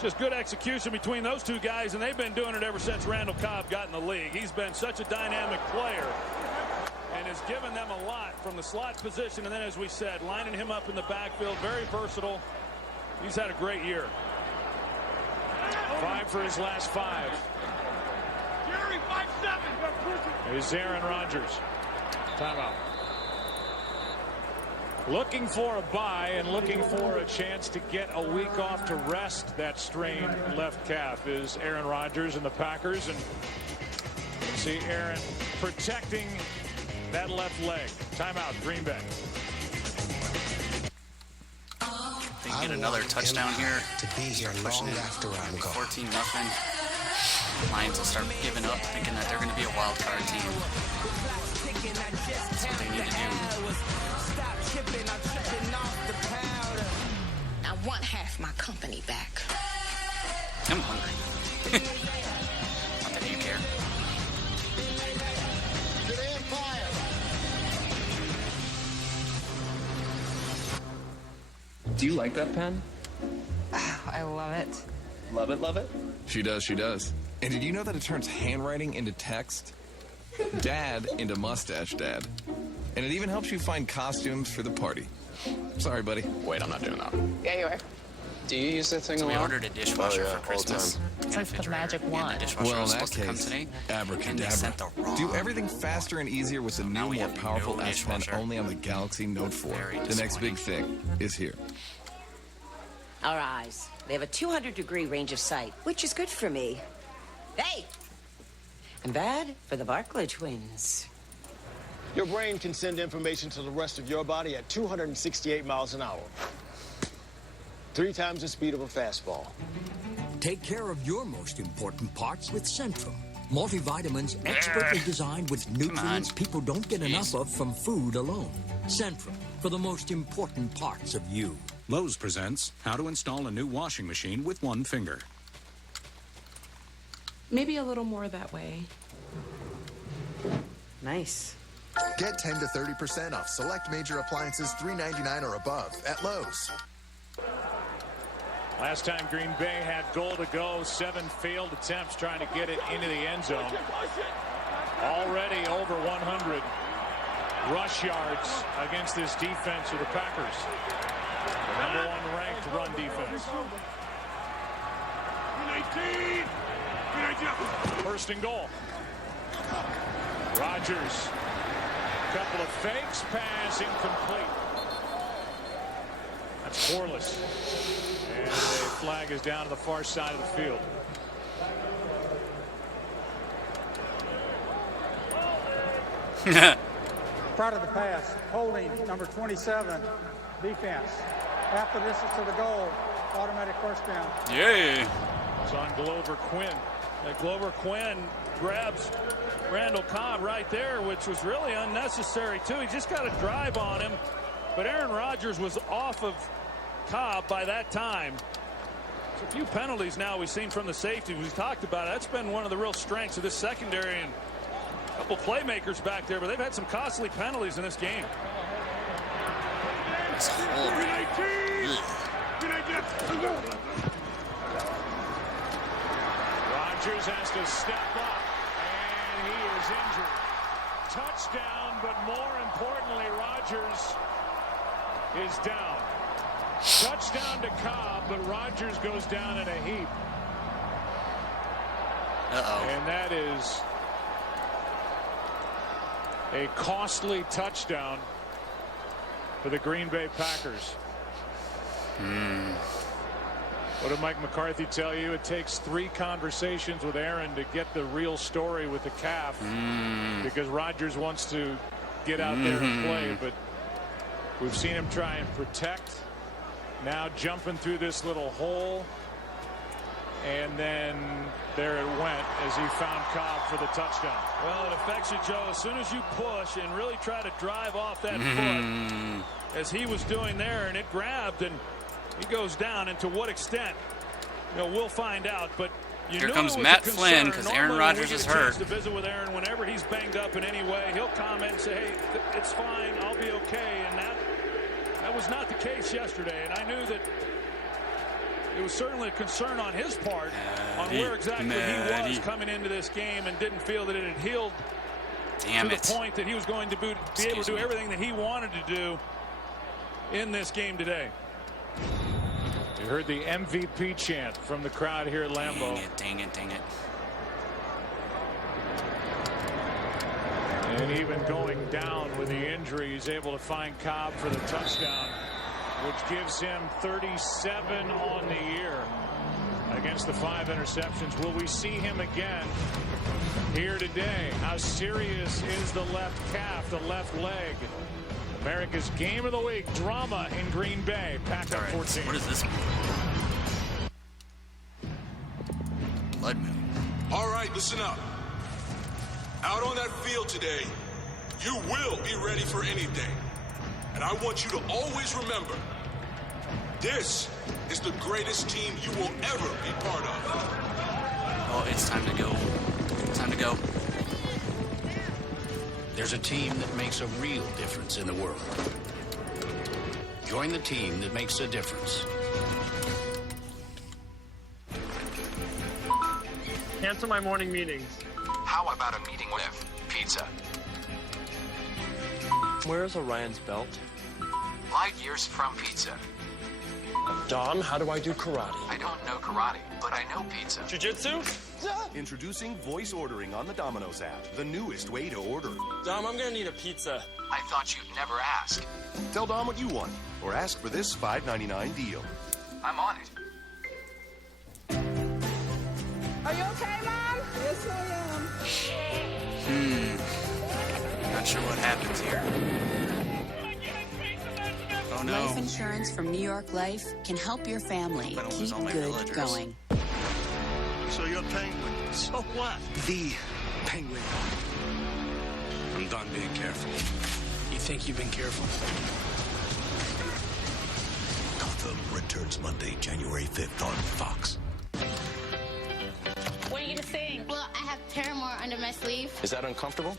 Just good execution between those two guys, and they've been doing it ever since Randall Cobb got in the league. He's been such a dynamic player and has given them a lot from the slot position, and then, as we said, lining him up in the backfield. Very versatile. He's had a great year. 5 for his last 5. Jerry, 5-7. Is Aaron Rodgers. Timeout. Looking for a bye and looking for a chance to get a week off to rest that strained left calf is Aaron Rodgers and the Packers. And see Aaron protecting that left leg. Timeout, Green Bay. They can get another touchdown here. To be here long after I'm gone. 14-0. Lions will start giving up, thinking that they're going to be a wild card team. That's what they need to do. I want half my company back. I'm hungry. Not that you care. To the Empire. Do you like that pen? I love it. Love it, love it? She does, she does. And did you know that it turns handwriting into text? Dad into mustache dad. And it even helps you find costumes for the party. Sorry, buddy. Wait, I'm not doing that. Yeah, you are. Do you use that thing So a we lot? ordered a dishwasher for Christmas. It's like the magic wand. Well, in that case, abracadabra. Do everything faster and easier with the new, more powerful S Pen only on the Galaxy Note 4. The next big thing is here. Our eyes. They have a 200-degree range of sight, which is good for me. Hey! And bad for the Barclay twins. Your brain can send information to the rest of your body at 268 miles an hour. 3 times the speed of a fastball. Take care of your most important parts with Centrum. Multivitamins expertly designed with nutrients people don't get enough of from food alone. Centrum, for the most important parts of you. Lowe's presents how to install a new washing machine with one finger. Maybe a little more that way. Nice. Get 10 to 30% off select major appliances $3.99 or above at Lowe's. Last time Green Bay had goal to go, 7 failed attempts trying to get it into the end zone. Already over 100 rush yards against this defense of the Packers. The #1 ranked run defense. 1st and goal. Rodgers. Couple of fakes, pass incomplete. That's Corliss. And the flag is down to the far side of the field. Prior to the pass, holding number 27, defense. After this is to the goal, automatic first down. Yay. It's on Glover Quinn. Glover Quinn grabs Randall Cobb right there, which was really unnecessary, too. He just got a drive on him. But Aaron Rodgers was off of Cobb by that time. So a few penalties now we've seen from the safety. We talked about it. That's been one of the real strengths of this secondary, and a couple playmakers back there, but they've had some costly penalties in this game. This whole Rodgers has to step up, and he is injured. Touchdown, but more importantly, Rodgers is down. Touchdown to Cobb, but Rodgers goes down in a heap. And that is a costly touchdown for the Green Bay Packers. What did Mike McCarthy tell you? It takes 3 conversations with Aaron to get the real story with the calf, because Rodgers wants to get out there and play, but we've seen him try and protect. Now jumping through this little hole, and then there it went as he found Cobb for the touchdown. Well, it affects you, Joe. As soon as you push and really try to drive off that foot, as he was doing there, and it grabbed, and he goes down. And to what extent, we'll find out. But here comes Matt Flynn, because Aaron Rodgers is hurt. To visit with Aaron whenever he's banged up in any way, he'll comment and say, "Hey, it's fine. I'll be okay." And now was not the case yesterday, and I knew that it was certainly a concern on his part on where exactly he was coming into this game, and didn't feel that it had healed to the point that he was going to be able to do everything that he wanted to do in this game today. You heard the MVP chant from the crowd here at Lambeau. Dang it. And even going down with the injury, he's able to find Cobb for the touchdown, which gives him 37 on the year against the 5 interceptions. Will we see him again here today? How serious is the left calf, the left leg? America's Game of the Week drama in Green Bay. Pack up 14. What is this? Blood moon. All right, listen up. Out on that field today, you will be ready for anything. And I want you to always remember, this is the greatest team you will ever be part of. Oh, it's time to go. Time to go. There's a team that makes a real difference in the world. Join the team that makes a difference. Cancel my morning meetings. How about a meeting with pizza? Where's Orion's belt? Light years from pizza. Dom, how do I do karate? I don't know karate, but I know pizza. Jiu-jitsu? Introducing voice ordering on the Domino's app, the newest way to order. Dom, I'm gonna need a pizza. I thought you'd never ask. Tell Dom what you want, or ask for this $5.99 deal. I'm on it. Are you okay, Mom? Yes, I am. Not sure what happens here. Oh no. Life insurance from New York Life can help your family keep good going. So you're Penguin. So what? The Penguin. I'm done being careful. You think you've been careful? Gotham returns Monday, January 5th on Fox. What are you gonna sing? Well, I have Paramore under my sleeve. Is that uncomfortable?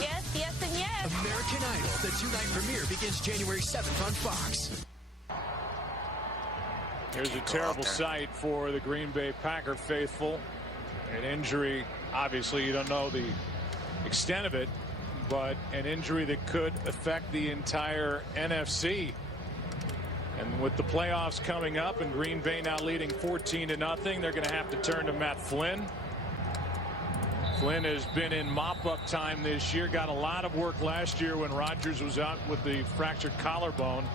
Yes, and yes. American Idol, the 2-night premiere begins January 7th on Fox. Here's a terrible sight for the Green Bay Packer faithful. An injury, obviously you don't know the extent of it, but an injury that could affect the entire NFC. And with the playoffs coming up and Green Bay now leading 14-0, they're going to have to turn to Matt Flynn. Flynn has been in mop-up time this year, got a lot of work last year when Rodgers was out with the fractured collarbone.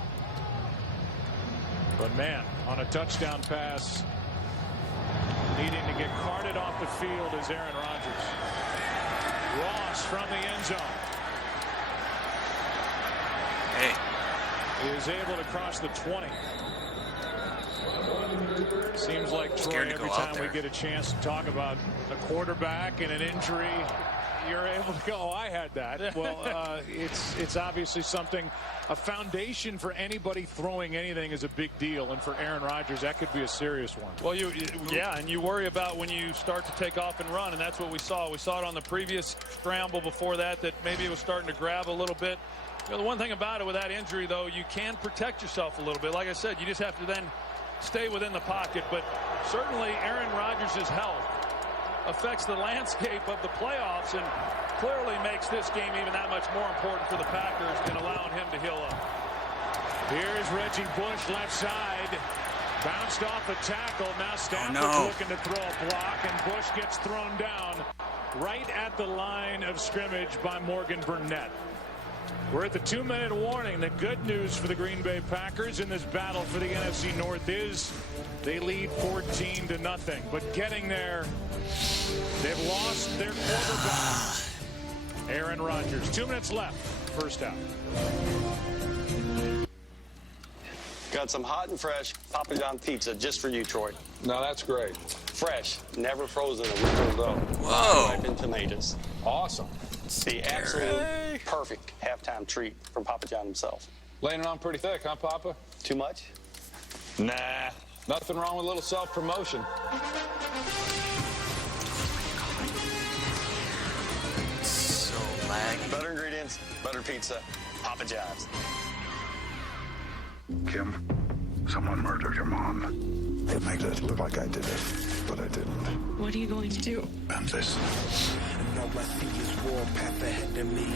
But man, on a touchdown pass, needing to get carted off the field is Aaron Rodgers. Ross from the end zone. Is able to cross the 20. Seems like Troy, every time we get a chance to talk about a quarterback and an injury, you're able to go, oh, I had that. Well, it's obviously something, a foundation for anybody throwing anything is a big deal, and for Aaron Rodgers, that could be a serious one. Well, yeah, and you worry about when you start to take off and run, and that's what we saw. We saw it on the previous scramble before that maybe it was starting to grab a little bit. You know, the one thing about it with that injury, though, you can protect yourself a little bit. Like I said, you just have to then stay within the pocket. But certainly Aaron Rodgers' health affects the landscape of the playoffs and clearly makes this game even that much more important for the Packers in allowing him to heal up. Here's Reggie Bush left side. Bounced off a tackle. Now Stafford's looking to throw a block, and Bush gets thrown down right at the line of scrimmage by Morgan Burnett. We're at the 2-minute warning. The good news for the Green Bay Packers in this battle for the NFC North is they lead 14-0. But getting there, they've lost their quarterback, Aaron Rodgers. 2 minutes left, first half. Got some hot and fresh Papa John pizza just for you, Troy. No, that's great. Fresh, never frozen, original dough. Whoa. Ripened tomatoes. Awesome. The absolute perfect halftime treat from Papa John himself. Laying it on pretty thick, huh, Papa? Too much? Nah. Nothing wrong with a little self-promotion. So laggy. Better ingredients, better pizza. Papa Jobs. Kim, someone murdered your mom. It makes it look like I did it, but I didn't. What are you going to do? And this. And all I see is war path ahead of me.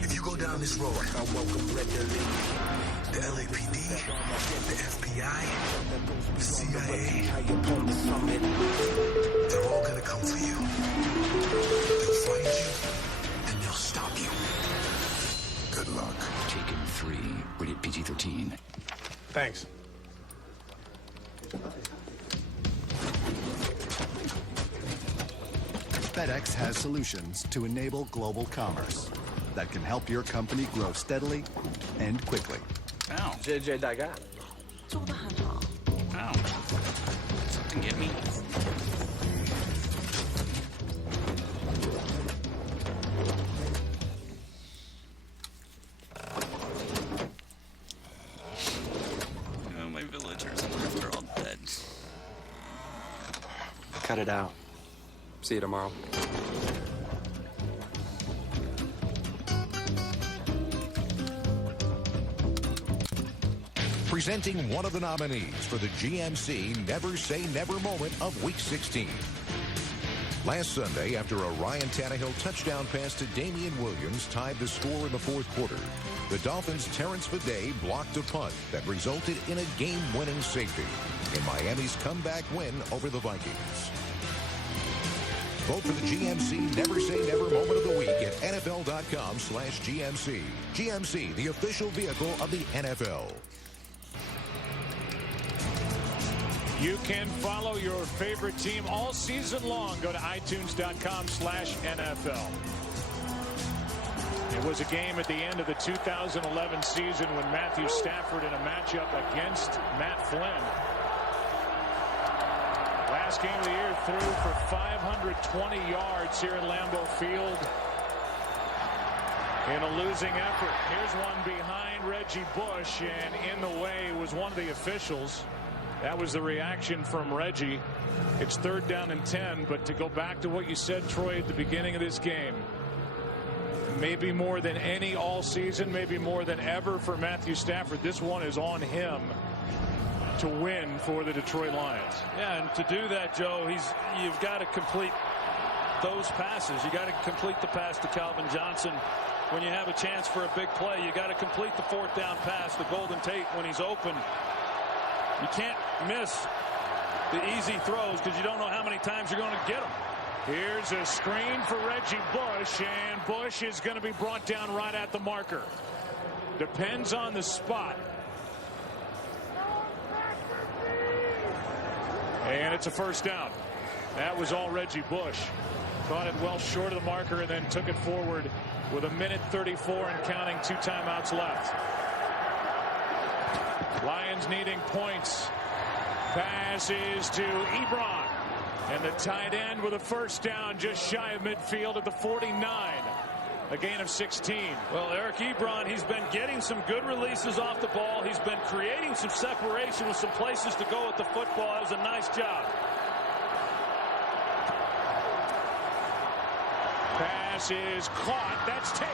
If you go down this road, I welcome readily. The LAPD, the FBI, the CIA, they're all gonna come for you. They'll find you, and they'll stop you. Good luck. Taken 3, rated PG-13. Thanks. FedEx has solutions to enable global commerce that can help your company grow steadily and quickly. Ow. JJ 大概 做得很好。 Ow. Something get me. Oh, my villagers are all dead. Cut it out. See you tomorrow. Presenting one of the nominees for the GMC Never Say Never moment of Week 16. Last Sunday, after a Ryan Tannehill touchdown pass to Damian Williams tied the score in the fourth quarter, the Dolphins' Terrence Fadday blocked a punt that resulted in a game-winning safety in Miami's comeback win over the Vikings. Vote for the GMC Never Say Never moment of the week at NFL.com/GMC. GMC, the official vehicle of the NFL. You can follow your favorite team all season long. Go to iTunes.com/NFL. It was a game at the end of the 2011 season when Matthew Stafford in a matchup against Matt Flynn. Last game of the year threw for 520 yards here at Lambeau Field in a losing effort. Here's one behind Reggie Bush, and in the way was one of the officials. That was the reaction from Reggie. It's 3rd down and 10, but to go back to what you said, Troy, at the beginning of this game, maybe more than any all season, maybe more than ever for Matthew Stafford, this one is on him to win for the Detroit Lions. Yeah, and to do that, Joe, you've got to complete those passes. You got to complete the pass to Calvin Johnson when you have a chance for a big play. You got to complete the 4th down pass to Golden Tate when he's open. You can't miss the easy throws because you don't know how many times you're going to get them. Here's a screen for Reggie Bush, and Bush is going to be brought down right at the marker. Depends on the spot. And it's a 1st down. That was all Reggie Bush. Caught it well short of the marker and then took it forward with 1:34 and counting, 2 timeouts left. Lions needing points. Pass is to Ebron. And the tight end with a 1st down just shy of midfield at the 49. A gain of 16. Well, Eric Ebron, he's been getting some good releases off the ball. He's been creating some separation with some places to go with the football. That was a nice job. Pass is caught. That's Tate.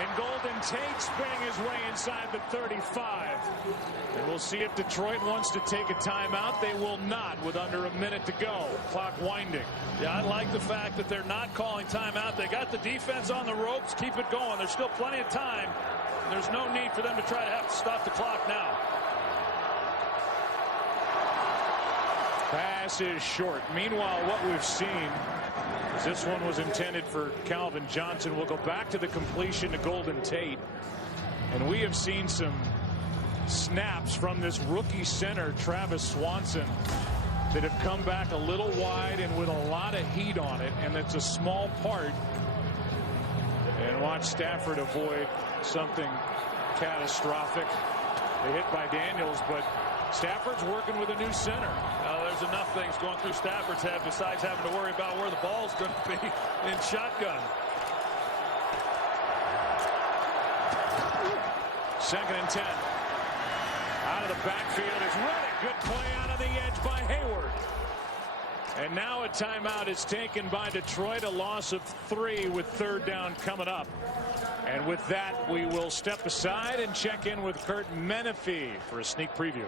And Golden Tate spinning his way inside the 35. And we'll see if Detroit wants to take a timeout. They will not with under a minute to go. Clock winding. Yeah, I like the fact that they're not calling timeout. They got the defense on the ropes. Keep it going. There's still plenty of time. There's no need for them to try to have to stop the clock now. Pass is short. Meanwhile, what we've seen is this one was intended for Calvin Johnson. We'll go back to the completion to Golden Tate. And we have seen some snaps from this rookie center, Travis Swanson, that have come back a little wide and with a lot of heat on it. And it's a small part. And watch Stafford avoid something catastrophic. They hit by Daniels, but Stafford's working with a new center. There's enough things going through Stafford's head besides having to worry about where the ball's going to be in shotgun. 2nd and 10. Out of the backfield is Reddick. Good play out of the edge by Hayward. And now a timeout is taken by Detroit, a loss of 3 with 3rd down coming up. And with that, we will step aside and check in with Kurt Menefee for a sneak preview.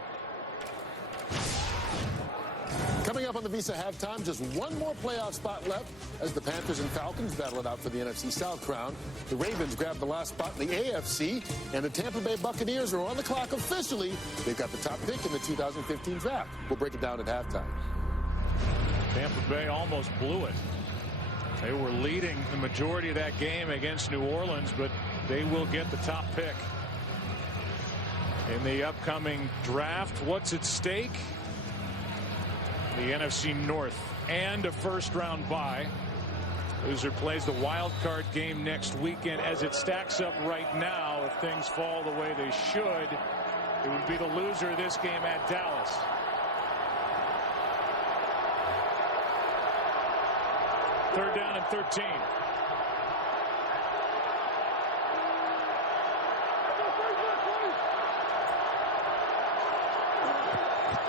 Coming up on the Visa halftime, just one more playoff spot left as the Panthers and Falcons battle it out for the NFC South crown. The Ravens grab the last spot in the AFC, and the Tampa Bay Buccaneers are on the clock officially. They've got the top pick in the 2015 draft. We'll break it down at halftime. Tampa Bay almost blew it. They were leading the majority of that game against New Orleans, but they will get the top pick in the upcoming draft. What's at stake? The NFC North and a first-round bye. Loser plays the wild card game next weekend. As it stacks up right now, if things fall the way they should, it would be the loser of this game at Dallas. Third down and 13.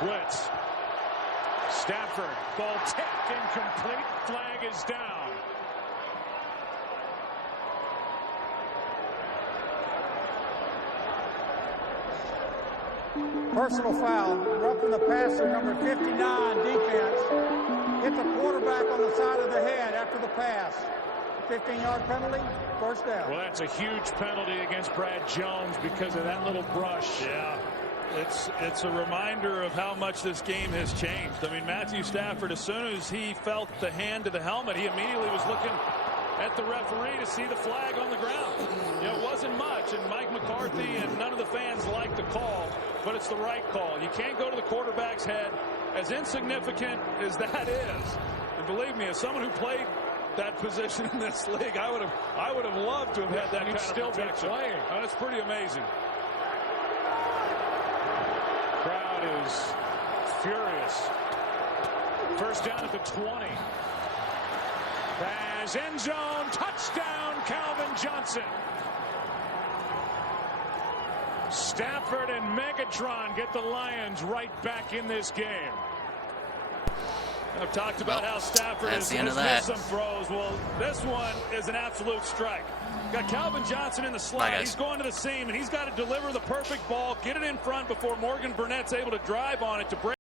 Blitz. Stafford, ball tipped, incomplete. Flag is down. Personal foul, roughing the passer, number 59, defense. Hit the quarterback on the side of the head after the pass. 15-yard penalty, first down. Well, that's a huge penalty against Brad Jones because of that little brush. Yeah. It's a reminder of how much this game has changed. I mean, Matthew Stafford, as soon as he felt the hand to the helmet, he immediately was looking at the referee to see the flag on the ground. You know, it wasn't much, and Mike McCarthy and none of the fans liked the call, but it's the right call. You can't go to the quarterback's head, as insignificant as that is. And believe me, as someone who played that position in this league, I would have loved to have had that kind of still protection. be playing. That's pretty amazing. Crowd is furious. First down at the 20. Pass, end zone, touchdown, Calvin Johnson. Stafford and Megatron get the Lions right back in this game. I've talked about how Stafford has missed some throws. Well, this one is an absolute strike. Got Calvin Johnson in the slot. He's going to the seam, and he's got to deliver the perfect ball, get it in front before Morgan Burnett's able to drive on it to break.